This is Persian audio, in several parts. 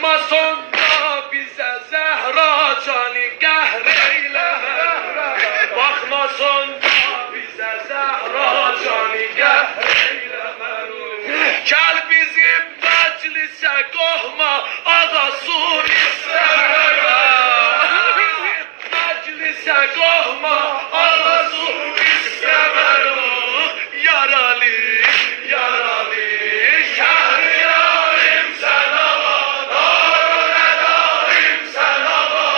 مخمسون بیز زهرا جانی گهریله مخمسون بیز زهرا جانی گهریله کل بیزیم مجلس گهما آقا سوری مجلس گهما آقا سوری یارالی شهریاریم سن آقا دار و نداریم سن آقا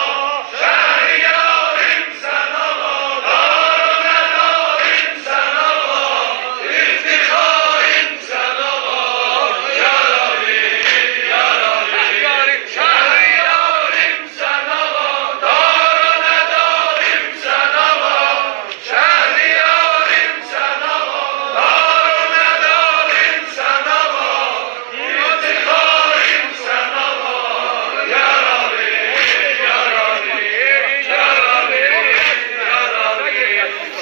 شهریاریم سن آقا دار و نداریم سن آقا افتخاریم سن آقا یارالی شهریاریم سن آقا دار و نداریم سن آقا شهریاریم سن آقا دار و نداریم سن آقا افتخاریم سن آقا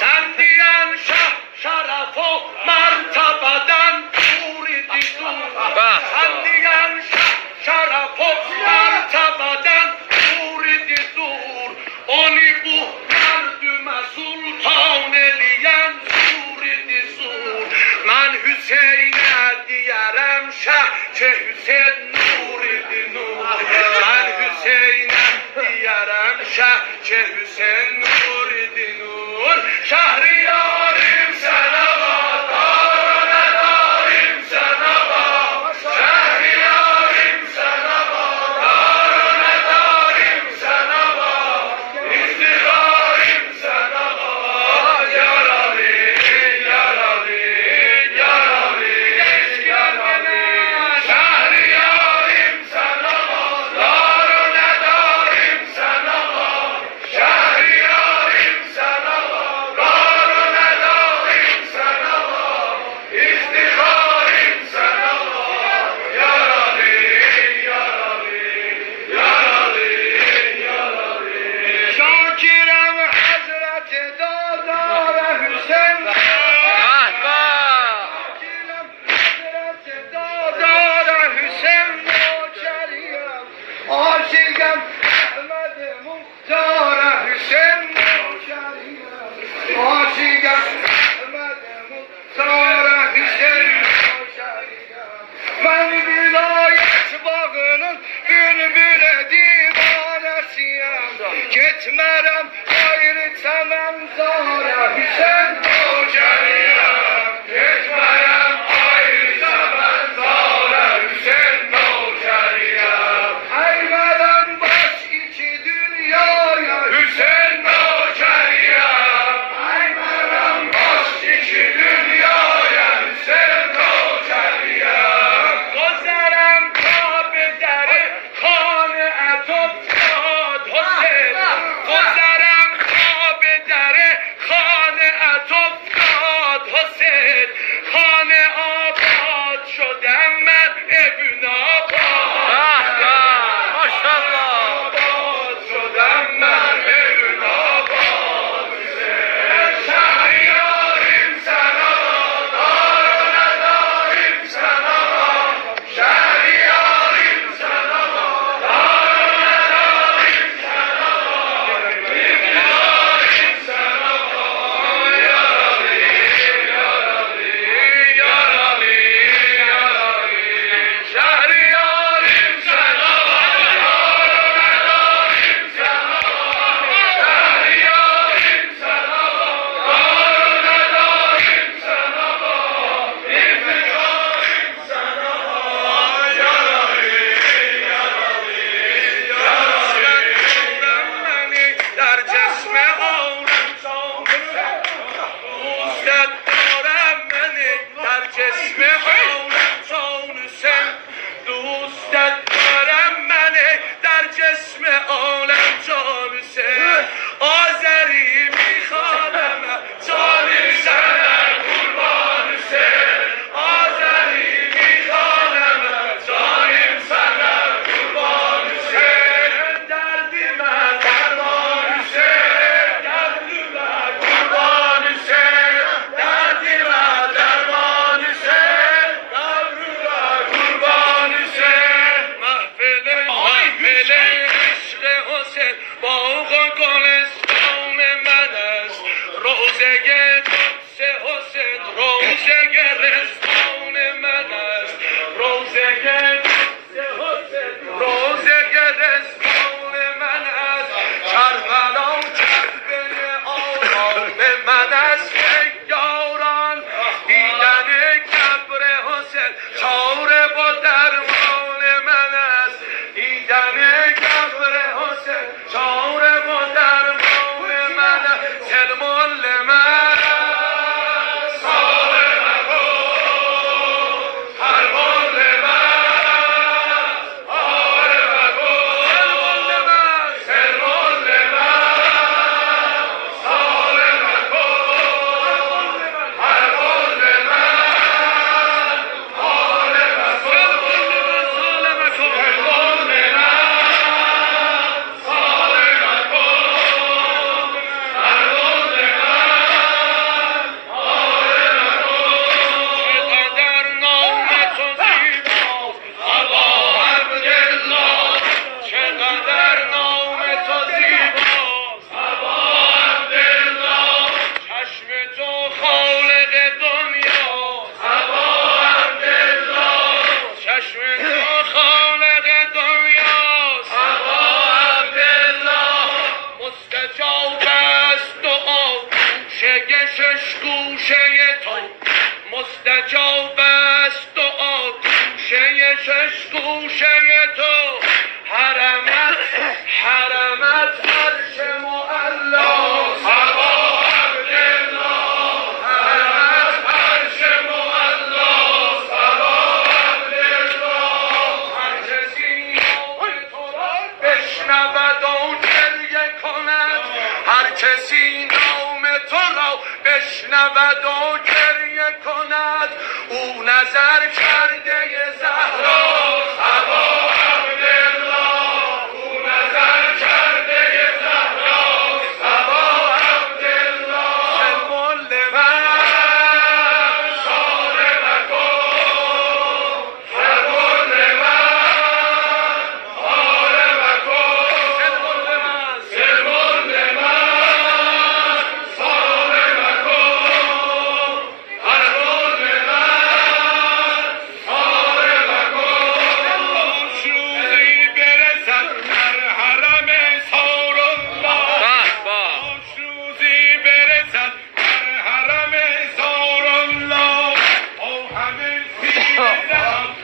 سندیان شرف و مرتبدن دوریدی دور سندیان شرف و مرتبدن دوریدی دور اونی بو مردم سلطان الین سوریدی زور من حسین دیارم چه حسین نوریدی نور من حسین دیارم چه حسین نوریدی نور شهریاریم سن آقا دار و نداریم سن آقا شهریاریم سن آقا دار و نداریم سن آقا افتخاریم سن آقا یارالی شهریاریم سن آقا دار و نداریم سن آقا شهریاریم سن آقا دار و نداریم سن آقا افتخاریم سن آقا شاکرم حضرت دادار حسین شاکرم حضرت دادار حسین نوکریم عاشقم احمد مختار حسین نوکریم عاشقم احمد مختار حسین نوکریم من ولایت باغının bülbül divanesiyim gitmerem gayrı temem zara Hüseyin Nurçariyem gitmerem gayrı temem zara Hüseyin Nurçariyem eymeden baş iki dünyaya Hüseyin Nurçariyem eymeden baş iki dünyaya Hüseyin Nurçariyem gözlerim tabi deri خانه اتفتاد حسین مستجاب است دعا گوشه شش گوشه تو حرمت عرش معلا سبا عبدالله حرمت عرش معلا سبا عبدالله هر کسی نام تو را بشنود و گریه کند هر کسی نام تو را بشنود و گریه کند او نظر کرده زهرا سبا عبدالله او نظر کرده زهرا سبا عبدالله سلم لمن صار مکن سلم لمن صار مکن سلم لمن صار مکن هر لمن صار مکن روزی برسد در حرم سار الله روزی برسد در حرم سار الله او همه سینه زدم